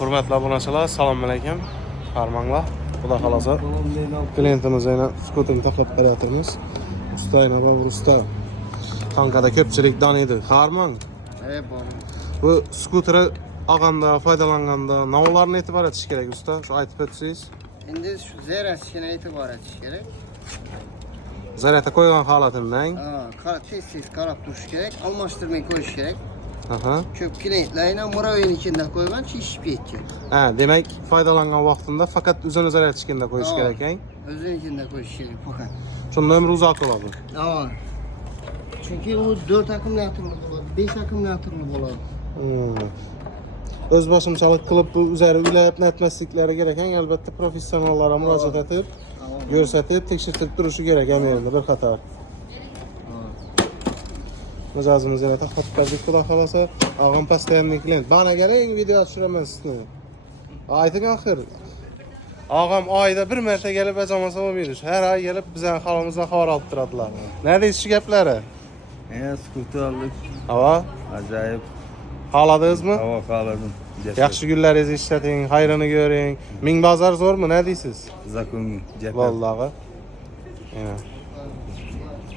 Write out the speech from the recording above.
Hürmetli abonachilar, assalomu alaykum. Farmanglar. Xudo xolasa. Klientimizga skuterni taklif qilyapmiz. Ustayna va usta. Tankada ko'pchilik taniydi. Farmang. Bu skuteri olganda, foydalanganda nimalarni e'tibor etish kerak usta? Shu aytib o'tsangiz. Endi shu zaryadkasiga e'tibor etish kerak. Zaryadga qo'ygan holatidan, Tez qarab turish kerak, almashtirmay qo'yish kerak. aha. Ko'p klientlarni murovining ichida qo'ygan, chishib ketgan. Ha, demak, foydalangan vaqtida faqat o'zini zaryadchikda qo'yish kerak, ekan. O'zining ichida qo'yish kerak faqat. Shunda umri uzoq bo'ladi. Chunki u 4 akkumulyatorli bo'ladi, 5 akkumulyatorli bo'ladi. Öz boshimchalik qilib bu uzari ulab netmasliklari kerak ekan. Albatta professionallarga murojaat etib, ko'rsatib, tekshirtirib turishi kerak ham endi bir qator. Mijozimiz yana taxtat berdik, xudo xolasa. Og'am постоянный klient. Bana keling, video tushiraman sizni. Ayting axir. Og'am oyda bir marta kelib bajamasa bo'lmaydi. Har oy kelib bizning holimizdan xabar olib turadilar. Nima deysiz shu gaplari? Skuter aldık. Hava, Acayip. xohladingizmi? Hava kaladım. Yaxshi kunlaringizni ishlating, xayrini ko'ring. Ming bozor zo'rmi, nima deysiz? Zakon. Vallahi. Yana